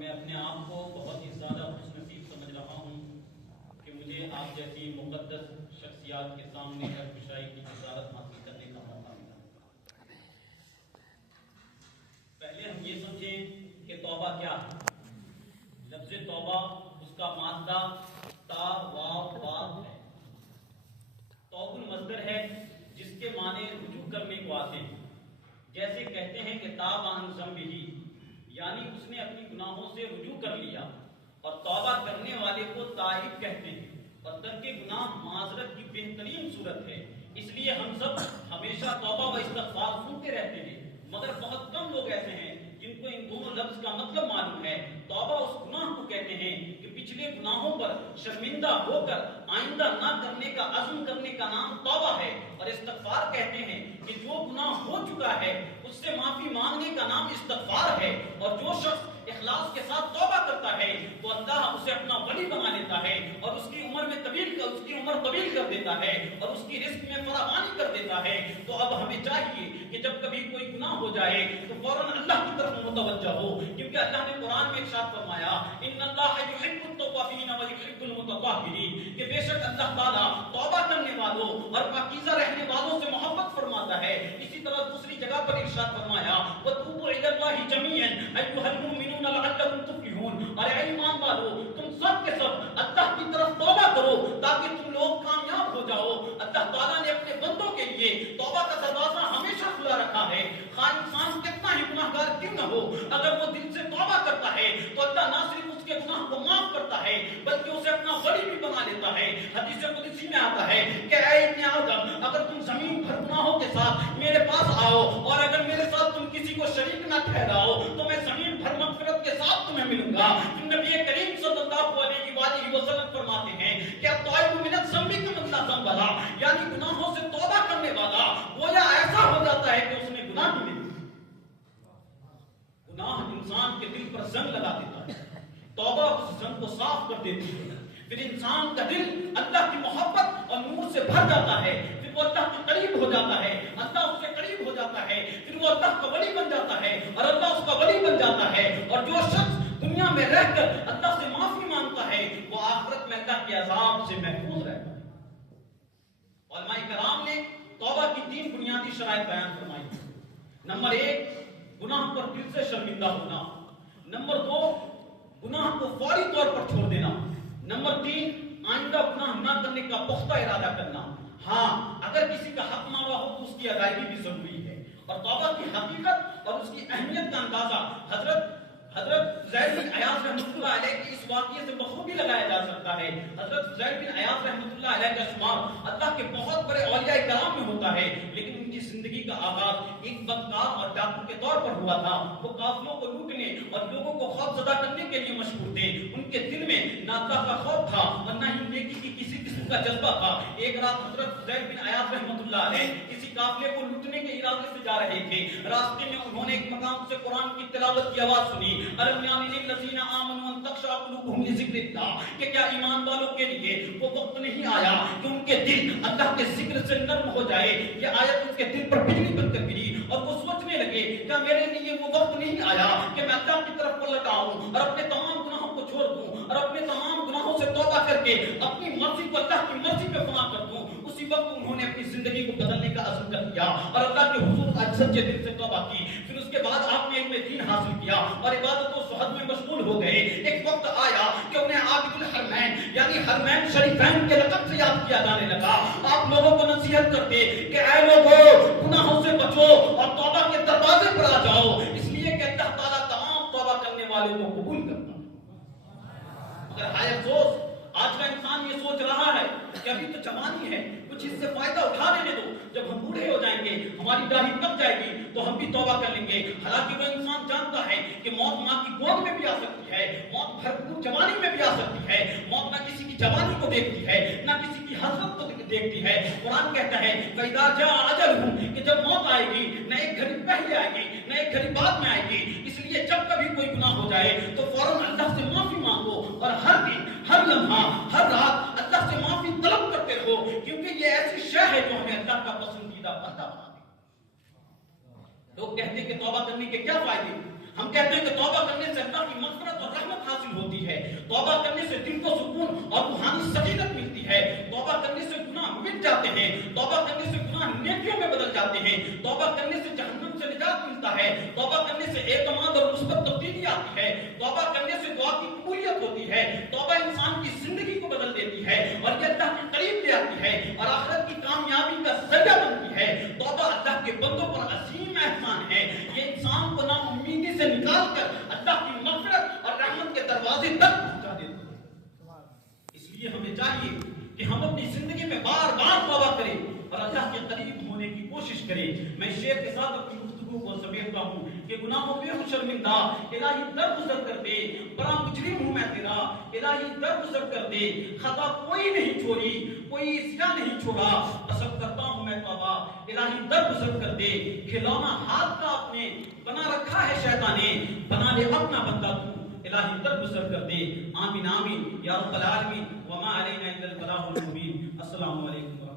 میں اپنے آپ کو بہت ہی زیادہ خوش نصیب سمجھ رہا ہوں کہ مجھے آپ جیسی مقدس شخصیات کے سامنے ارفشائی کی وزارت حاصل کرنے کا موقع ملا۔ پہلے ہم یہ سمجھیں کہ توبہ کیا ہے۔ لفظ توبہ اس کا مادہ تا واو واو ہے۔ توب المصدر ہے جس کے معنی رجوع کرنے کو آتے ہیں، جیسے کہتے ہیں کہ تاب عن ذنبہ، یعنی اس نے اپنی گناہوں سے رجوع کر لیا، اور توبہ کرنے والے کو تائب کہتے ہیں، اور ترک گناہ معذرت کی بہترین صورت ہے۔ اس لیے ہم سب ہمیشہ توبہ و استغفار سنتے رہتے ہیں، مگر بہت کم لوگ ایسے ہیں جن کو ان دونوں لفظ کا مطلب معلوم ہے۔ توبہ اس گناہ کو کہتے ہیں کہ پچھلے گناہوں پر شرمندہ ہو کر آئندہ نہ کرنے کا عزم کرنے کا نام توبہ ہے، اور استغفار کہتے ہیں کہ جو گناہ ہو چکا ہے اس سے معافی مانگنے کا نام استغفار ہے۔ اور جو شخص اخلاص کے ساتھ توبہ کرتا ہے تو اللہ اسے اپنا ولی بنا لیتا ہے، اور اس کی عمر طویل کر دیتا ہے، اور اس کی رزق میں فراوانی کر دیتا ہے۔ تو اب ہمیں چاہیے کہ جب کبھی کوئی گناہ ہو جائے تو فوراً اللہ کی طرف متوجہ ہو، کیونکہ اللہ نے قرآن میں ارشاد فرمایا ان اللہ یحب التوابین ویحب المتطہرین، کہ بے شک اللہ تعالیٰ توبہ کرنے والوں اور پاکیزہ رہنے والوں سے محبت فرماتا ہے۔ اسی طرح دوسری جگہ پر ارشاد فرمایا وَتُوبُوا إِلَى اللَّهِ جَمِيعًا أَيُّهَا الْمُؤْمِنُونَ لَعَلَّكُمْ تُفْلِحُونَ، اور اے ایمان والو تم سب کے سب اللہ کی طرف توبہ کرو تاکہ تم لوگ کامیاب ہو جاؤ۔ اللہ تعالیٰ نے اپنے بندوں کے لیے توبہ کا دروازہ ہمیشہ کھلا رکھا ہے، خواہ انسان کتنا ہی گناہگار کیوں نہ ہو، اگر وہ دل سے توبہ کرتا ہے تو اللہ نہ صرف اس کے گناہ کو معاف کرتا ہے بلکہ اسے اپنا ولی بھی بنا لیتا ہے۔ حدیث قدسی میں آتا ہے کہ اے ابن آدم، اگر تم زمین بھر گناہوں کے ساتھ میرے پاس آؤ اور اگر میرے ساتھ تم کسی کو شریک نہ ٹھہراؤ تو میں زمین بھر مغفرت کے ساتھ تمہیں ملوں گا۔ نبی کریم صلی اللہ علیہ وآلہ وسلم فرماتے ہیں کہ التائب من الذنب کمن لا ذنب لہ، یعنی گناہوں سے توبہ کرنے والا گویا ایسا ہو جاتا ہے کہ اس نے گناہ ہی نہیں کیا۔ گناہ انسان کے دل پر زنگ لگا دیتا ہے، توبہ اس زنگ کو صاف کر دیتی ہے، پھر انسان کا دل اللہ کی محبت اور نور سے بھر جاتا ہے، پھر وہ اللہ کے قریب ہو جاتا ہے، اللہ اس سے قریب ہو جاتا ہے، پھر وہ اللہ کا ولی بن جاتا ہے اور اللہ اس کا ولی بن جاتا ہے۔ اور جو شخص دنیا میں رہ کر اللہ سے معافی مانگتا ہے وہ آخرت میں اللہ کے عذاب سے محفوظ رہتا ہے۔ علماء کرام نے توبہ کی 3 بنیادی شرائط بیان فرمائی۔ نمبر 1 گناہ پر دل سے شرمندہ ہونا، نمبر 2 گناہ کو فوری طور پر چھوڑ دینا، نمبر 3 آئندہ گناہ نہ کرنے کا پختہ ارادہ کرنا۔ ہاں اگر کسی کا حق مارا ہو تو اس کی ادائیگی بھی ضروری ہے، اور توبہ کی حقیقت اور اس کی اہمیت کا اندازہ حضرت فضیل بن عیاض رحمۃ اللہ علیہ کے اس واقعے سے بخوبی لگایا جا سکتا ہے۔ حضرت فضیل بن عیاض رحمۃ اللہ علیہ کا شمار اللہ کے بہت بڑے اولیاء کرام میں ہوتا ہے، لیکن ان کی زندگی کا آغاز ایک بدکار اور ڈاکو کے طور پر ہوا تھا۔ وہ قافلوں کو لوٹنے اور لوگوں کو خوف زدہ کرنے کے لیے مشہور تھے۔ ان کے دل میں نہ اللہ کا خوف تھا اور نہ ہی نیکی کی کسی قسم کا جذبہ تھا۔ ایک رات حضرت فضیل بن عیاض رحمۃ اللہ علیہ کسی قافلے کو لوٹنے کے ارادے سے جا رہے تھے۔ راستے میں انہوں نے ایک مقام سے قرآن کی تلاوت کی آواز سنی، الم یعن للذین آمنوا ان تخشع قلوبهم لذکر اللہ، کہ کیا ایمان والوں کے لیے وہ وقت نہیں آیا کہ ان کے دل اللہ کے ذکر سے نرم ہو جائے۔ یہ آیت ان کے دل پر بجلی بن کر گری اور وہ سوچنے لگے کیا میرے لیے وہ وقت نہیں آیا کہ میں اللہ کی طرف پلٹ آؤں اور اپنے تمام گناہوں کو چھوڑ دوں اور اپنے تمام گناہوں سے توبہ کر کے اپنی مرضی کو اللہ کی مرضی پہ فنا کر دوں۔ اسی وقت انہوں نے اپنی زندگی کو بدلنے کا عزم کر لیا اور اللہ کے حضور آج سچے دل سے توبہ کی۔ پھر اس کے بعد آپ نے علم دین حاصل کیا اور عبادت و شہد میں مشغول ہو گئے۔ ایک وقت آیا کہ انہیں عابد الحرمین یعنی حرمین شریفین کے لقب سے یاد کیا جانے لگا۔ آپ لوگوں کو نصیحت کرتے کہ اے لوگو گناہوں سے بچو اور توبہ کے دروازے پر آ جاؤ، اس لیے کہ اللہ تعالیٰ تمام توبہ کرنے والوں کو قبول کرتا ہے۔ مگر ہائے افسوس آج کا انسان یہ سوچ رہا ہے کہ ابھی تو جوانی ہے، کچھ اس سے فائدہ اٹھا لینے دو، جب ہم بوڑھے ہو جائیں گے ہماری داڑھی پک جائے گی تو ہم بھی توبہ کر لیں گے۔ حالانکہ وہ انسان جانتا ہے کہ موت ماں کی گود میں بھی آ سکتی ہے، موت بھرپور جوانی میں بھی آ سکتی ہے، موت نہ کسی کی جوانی کو دیکھتی ہے نہ کسی کی حسرت کو دیکھتی ہے۔ قرآن کہتا ہے فَإِذَا جَاءَ أَجَلُهُمْ، کہ جب موت آئے گی نہ ایک گھڑی پہلے آئے گی نہ ایک گھڑی بعد میں آئے گی۔ اس لیے جب کبھی کوئی گناہ ہو جائے تو فوراً اللہ سے معافی مانگو اور ہر دن ہر لمحہ ہر رات اللہ سے معافی طلب کرتے رہو، کیونکہ یہ ایسی شے ہے جو ہمیں اللہ کا پسندیدہ بندہ بنا دے۔ لوگ کہتے ہیں کہ توبہ کرنے کے کیا فائدے؟ ہم کہتے ہیں کہ توبہ کرنے سے اللہ کی مغفرت اور توبہ کرنے سے دل کو سکون اور روحانی سکینت ملتی ہے. توبہ کرنے سے گناہ مٹ جاتے ہیں. توبہ کرنے سے گناہ نیکیوں میں بدل جاتے ہیں. توبہ کرنے سے جہنم سے نجات ملتا ہے. توبہ کرنے سے اعتماد اور مثبت تبدیلی آتی ہے. توبہ کرنے سے دعا کی قبولیت ہوتی ہے. توبہ انسان کی زندگی کو بدل دیتی ہے اور یہ اللہ کے قریب لے آتی ہے اور آخرت کی کامیابی کا ذریعہ بنتی ہے. توبہ اللہ کے بندوں پر عظیم احسان ہے. یہ انسان کو نا امیدی سے نکال کر اللہ کی مغفرت اور رحمت کے دروازے تک پہنچا دیتا ہے. اس لیے ہمیں چاہیے کہ ہم اپنی زندگی میں بار بار توبہ کریں اور اللہ کے قریب ہونے کی کوشش کریں. میں شیخ کے ساتھ اپنی گفتگو کو سمیٹتا ہوں کہ گناہوں پہ ہوں شرمندہ. الہی درگزر کر دے، بڑا مجرم ہوں میں تیرا. الہی درگزر کر دے، خطا کوئی نہیں چھوڑی، کوئی سیاہ نہیں چھوڑا. قسم کرتا ہوں میں توبہ، الہی درگزر کر دے. کھلونا ہاتھ کا اپنے بنا رکھا ہے شیطان نے، بنا لے اپنا بندہ تو. الہی درگزر کر دے. آمین آمین یا رب العالمین. وما علینا الا البلاغ المبین. السلام علیکم.